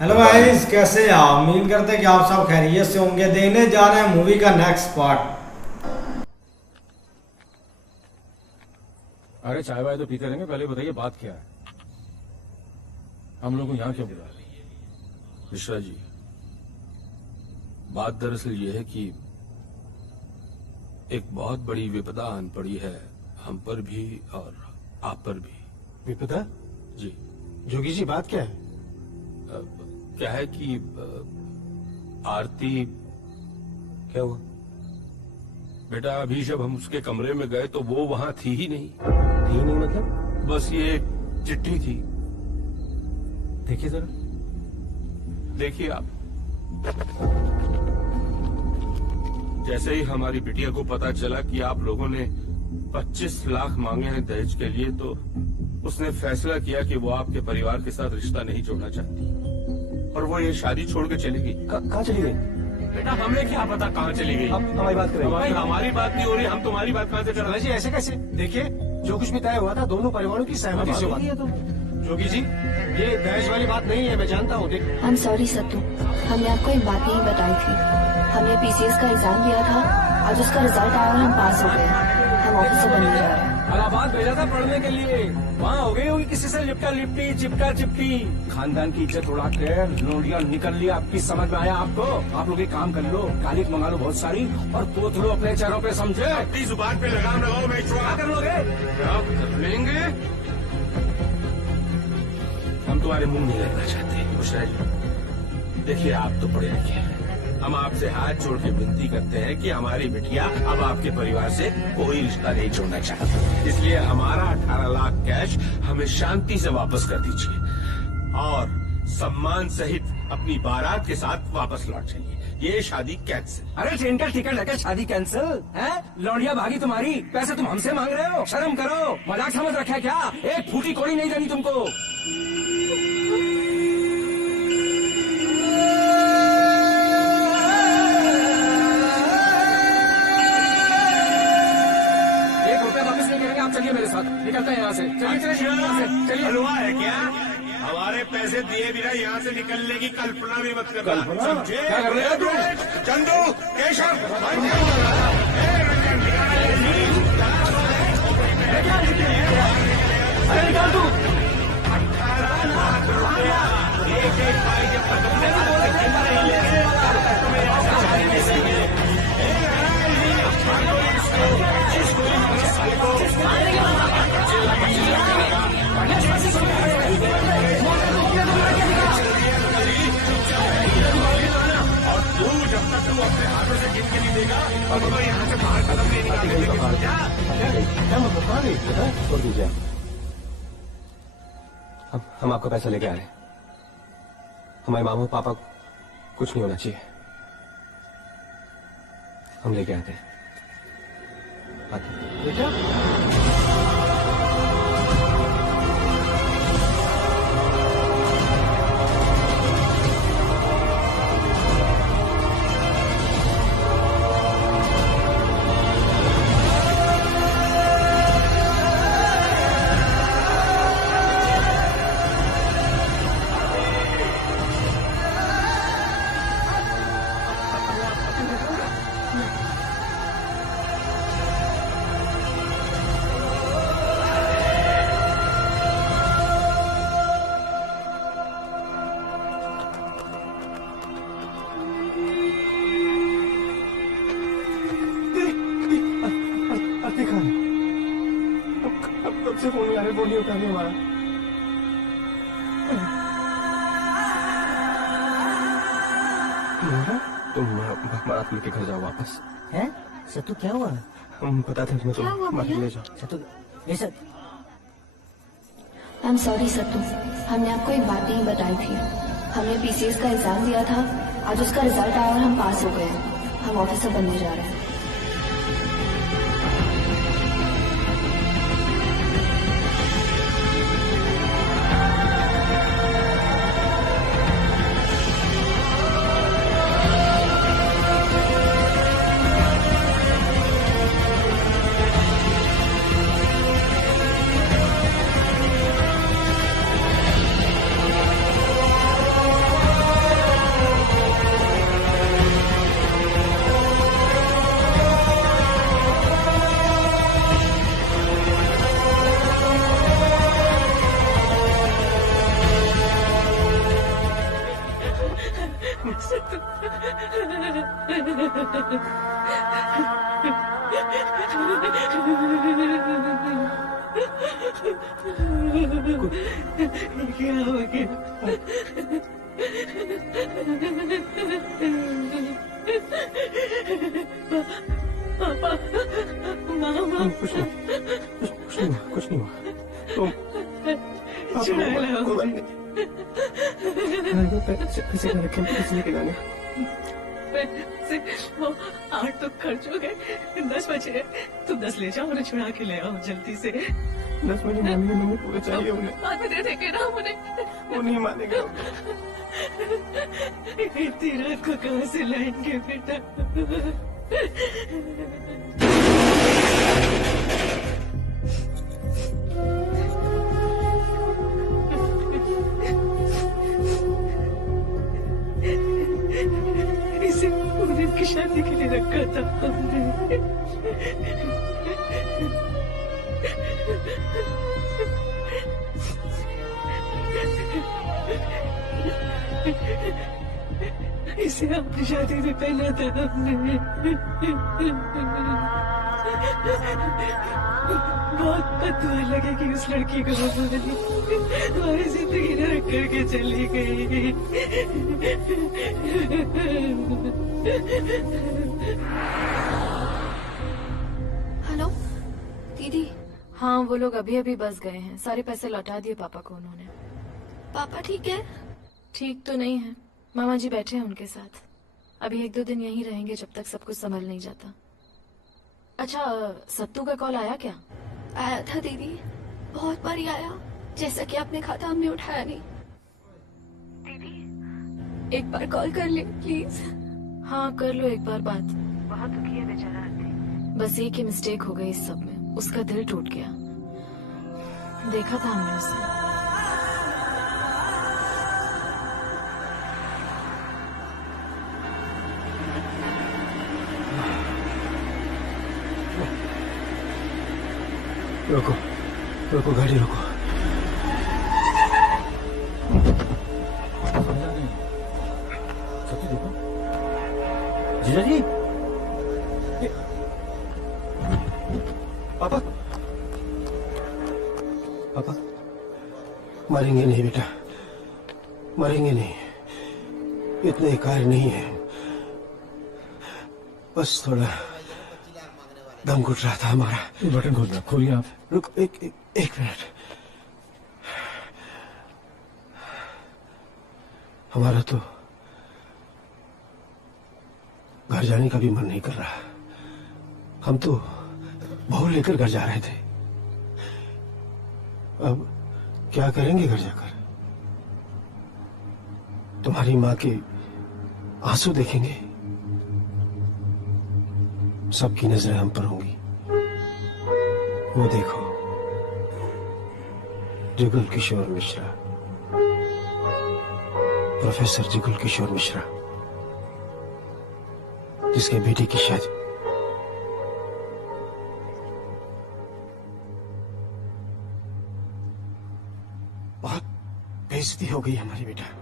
Hello guys, कैसे हैं आप? उम्मीद करते हैं कि आप सब खैरियत से होंगे। देखने जा रहे हैं मूवी का नेक्स्ट पार्ट। अरे चाय वाय तो पीते रहेंगे, पहले बताइए बात क्या है? हम लोग को यहाँ क्यों बुला रहे हैं? मिश्रा जी, बात दरअसल ये है कि एक बहुत बड़ी विपदा आन पड़ी है हम पर भी और आप पर भी। विपदा? जी। जोगी जी, बात क्या है? क्या है कि आरती। क्या हुआ? बेटा, अभी जब हम उसके कमरे में गए तो वो वहां थी ही नहीं। थी नहीं मतलब? बस ये एक चिट्ठी थी। देखिए जरा। देखिए आप। जैसे ही हमारी बिटिया को पता चला कि आप लोगों ने 25 लाख मांगे हैं दहेज के लिए, तो उसने फैसला किया कि वो आपके परिवार के साथ रिश्ता नहीं जोड़ना चाहती और वो ये शादी छोड़ के चली गई। कहाँ चली गई? बेटा, हमें क्या पता कहाँ चली गई। अब हमारी बात करेंगे। हमारी बात नहीं हो रही, हम तुम्हारी बात कहाँ से कर रहे हैं? जी ऐसे कैसे? देखिए, जो कुछ भी तय हुआ था दोनों परिवारों की सहमति से हुआ। जोगी जी, ये दहेज वाली बात नहीं है, मैं जानता हूँ। देख, आई एम सॉरी सत्तू, हमने आपको एक बात नहीं बताई थी। हमने पीसीएस का एग्जाम दिया था, आज उसका रिजल्ट आया और हम पास हो गए। हम ऑफिसर बनने जा रहे हैं। इलाहाबाद भेजा था पढ़ने के लिए, वहाँ हो गई होगी किसी से लिपटा लिपटी, चिपका चिपटी। खानदान की इज्जत उड़ा के लोडिया निकल लिया। आपकी समझ में आया आपको? आप लोग एक काम कर लो, कालिक मंगा लो बहुत सारी और पोत लो अपने चेहरों पे, समझे? अपनी जुबान पे लगाम लगाओ। मैं क्या कर लोगे? कर लेंगे। हम तुम्हारे मुंह नहीं लगना चाहते मुश्रा जी। देखिए, आप तो पढ़े लिखे हैं। हम आपसे हाथ जोड़ के विनती करते हैं कि हमारी बिटिया अब आपके परिवार से कोई रिश्ता नहीं जोड़ना चाहती। इसलिए हमारा 18 लाख कैश हमें शांति से वापस कर दीजिए और सम्मान सहित अपनी बारात के साथ वापस लौट जाइए। ये शादी कैंसिल। अरे ट्रेन का टिकट लगा, शादी कैंसिल है? लौड़िया भागी तुम्हारी, पैसे तुम हमसे मांग रहे हो? शर्म करो, मजाक समझ रखा है क्या? एक फूटी कौड़ी नहीं देनी तुमको। आप चलिए मेरे साथ, निकलते हैं यहाँ से। चलिए चलिए यहाँ से चलिए। हलवा है क्या? हमारे पैसे दिए बिना यहाँ से निकलने की कल्पना भी मत करना, समझे? क्या कर रहे हो तुम? चंदू, केशव, अरे निकाल तू। एक एक भाई जब तक और तू अपने हाथों से गिन के नहीं देगा और मैं यहाँ से बाहर कदम नहीं निकालेगा। क्या मतलब? छोड़ दीजिए, हम आपका पैसा लेके आ रहे हैं। हमारे मामू पापा कुछ नहीं होना चाहिए, हम लेके आते हैं। से फोन लगा रहे, फोन नहीं उठा रहे हमारा। तुम बारात लेके घर जाओ वापस। हैं? सत्तू क्या हुआ? हम पता था तुम्हें, तुम बारात ले जाओ। सत्तू ये सब। आई एम सॉरी सत्तू, हमने आपको एक बात नहीं बताई थी। हमने पीसीएस का एग्जाम दिया था, आज उसका रिजल्ट आया और हम पास हो गए। हम ऑफिसर बनने जा रहे हैं। क्या हो गया? पापा, मामा, कुछ नहीं हुआ। तुम पैसे लेके जाने। पैसे वो 8 तो खर्च हो गए, 10 बचे। तुम 10 ले जाओ, उन्हें छुड़ा के ले आओ जल्दी से। 10 बजे मम्मी पूरे चाहिए उन्हें। बाद में दे देंगे ना उन्हें। वो नहीं मानेगा। इतनी रात को कहाँ से लाएंगे बेटा? इसे पूनम की शादी के लिए रखा था हमने। इसे अपनी शादी में पहना था हमने। बहुत बददुआ लगेगी उस लड़की को हमारी जिंदगी नरक करके चली गई। हेलो दीदी। हाँ, वो लोग अभी अभी बस गए हैं। सारे पैसे लौटा दिए पापा को उन्होंने। पापा ठीक है? ठीक तो नहीं है, मामा जी बैठे हैं उनके साथ। अभी 1-2 दिन यहीं रहेंगे जब तक सब कुछ संभल नहीं जाता। अच्छा, सत्तू का कॉल आया क्या? आया था दीदी, बहुत बार आया। जैसा कि आपने कहा था, हमने उठाया नहीं। दीदी एक बार कॉल कर ले प्लीज। हाँ कर लो एक बार बात। बहुत दुखी है बेचारा आदमी। बस एक ही मिस्टेक हो गई इस सब में, उसका दिल टूट गया। देखा था हमने उसे। रोको गाड़ी रोको। सच्ची देखो जीजा जी। पापा मरेंगे नहीं बेटा, मरेंगे नहीं। इतने कार्य नहीं है, बस थोड़ा दम घुट रहा था हमारा। बटन खोलना, खोलिए आप। रुक एक मिनट। हमारा तो घर जाने का भी मन नहीं कर रहा। हम तो बहू लेकर घर जा रहे थे। अब क्या करेंगे घर जाकर? तुम्हारी माँ के आंसू देखेंगे, सबकी नजरें हम पर होंगी। वो देखो जुगल किशोर मिश्रा, प्रोफेसर जुगल किशोर मिश्रा, जिसके बेटे की शादी। बहुत बेइज्जती हो गई हमारी बेटा।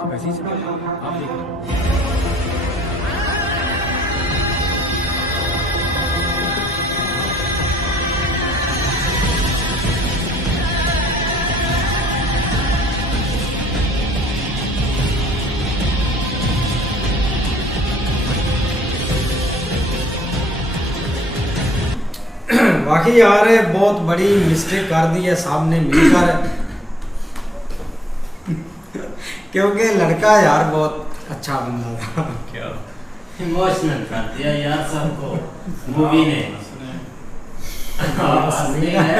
आप ऐसे ही चलो, आप देखो। बाकी यार बहुत बड़ी मिस्टेक कर दी है सामने मिलकर। क्योंकि लड़का यार बहुत अच्छा बंदा था। क्या इमोशनल कर दिया यार सबको मूवी ने। नहीं है,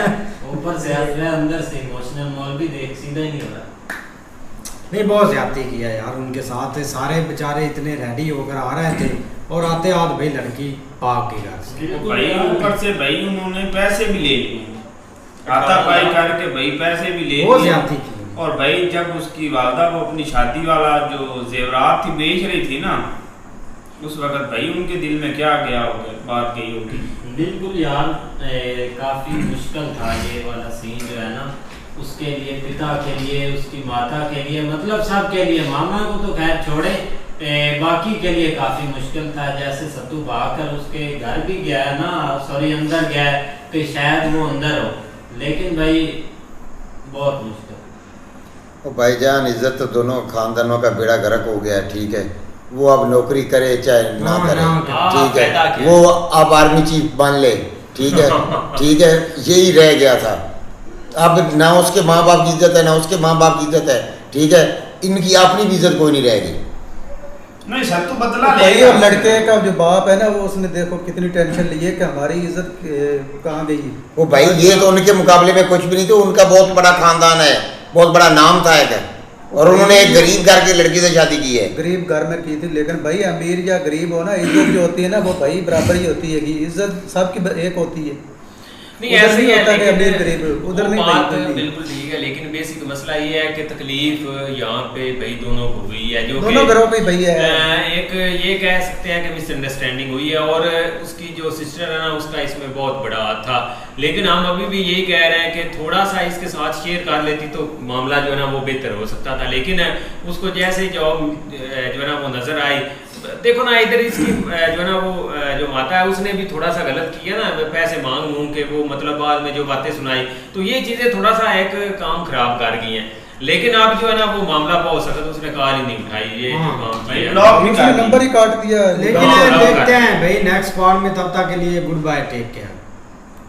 ऊपर से हंस रहा है, अंदर से इमोशनल मॉल भी देख सीधा ही नहीं हो रहा। नहीं बहुत ज्यादती किया यार उनके साथ, सारे बेचारे इतने रेडी होकर आ रहे थे और आते आते भाई लड़की भाग गई घर से। भाई ऊपर से भाई उन्होंने पैसे भी ले लिए, आता पाई करके भाई पैसे भी ले बहुत लिए। ज्यादती की। और भाई जब उसकी वालदा वो अपनी शादी वाला जो जेवरात थी बेच रही थी ना, उस वक्त भाई उनके दिल में क्या गया होगा, बात गई होगी। बिल्कुल यार, काफी मुश्किल था ये वाला सीन जो है ना, उसके लिए, पिता के लिए, उसकी माता के लिए, मतलब सब के लिए। मामा को तो खैर छोड़े, बाकी के लिए काफी मुश्किल था। जैसे सत्तू भागकर उसके घर भी गया है ना, सॉरी अंदर गया है कि शायद वो अंदर हो, लेकिन भाई बहुत मुश्किल। तो भाईजान इज्जत तो दोनों खानदानों का बेड़ा गर्क हो गया, ठीक है। वो अब नौकरी करे चाहे ना करे, ठीक है, वो अब आर्मी चीफ बन ले, ठीक है, ठीक है, यही रह गया था। अब ना उसके माँ बाप की इज्जत है ना उसके माँ बाप की इज्जत है, ठीक है, इनकी अपनी भी इज्जत कोई नहीं रहेगी। नहीं सर तो बदला ले। और लड़के का जो बाप है ना, वो उसने देखो कितनी टेंशन ली है कि हमारी इज्जत कहाँ गई। वो भाई ये तो उनके मुकाबले में कुछ भी नहीं थे, उनका बहुत बड़ा खानदान है, बहुत बड़ा नाम था एक, और उन्होंने एक गरीब घर की लड़की से शादी की है। गरीब घर में की थी, लेकिन भाई अमीर या गरीब हो ना, इज्जत जो होती है ना वो भाई बराबर ही होती है, इज्जत सबकी एक होती है। नहीं ऐसे ही है, अमीर गरीब उधर नहीं, बात बिल्कुल ठीक है, लेकिन बेसिक मसला ये है कि तकलीफ यहाँ पे भाई दोनों को हुई है, जो दोनों घरों पे भई है। एक ये कह सकते हैं कि मिसअंडरस्टैंडिंग हुई है, और उसकी जो सिस्टर है ना उसका इसमें बहुत बड़ा हाथ था। लेकिन हम अभी भी यही कह रहे हैं कि थोड़ा सा इसके साथ शेयर कर लेती तो मामला जो है ना वो बेहतर हो सकता था। लेकिन उसको जैसे जॉब जो है ना वो नजर आई, देखो ना इधर इसकी जो है ना वो जो माता है उसने भी थोड़ा सा गलत किया ना, पैसे मांग के वो मतलब बाद में जो बातें सुनाई, तो ये चीजें थोड़ा सा एक काम खराब कर गई हैं। लेकिन अब जो है ना वो मामला हो सका तो उसने कॉल ही नहीं उठाई, ये जो काम किया नंबर ही काट दिया। लेकिन देखते हैं भाई नेक्स्ट पार्ट में, तब तक के लिए गुड बाय, टेक केयर।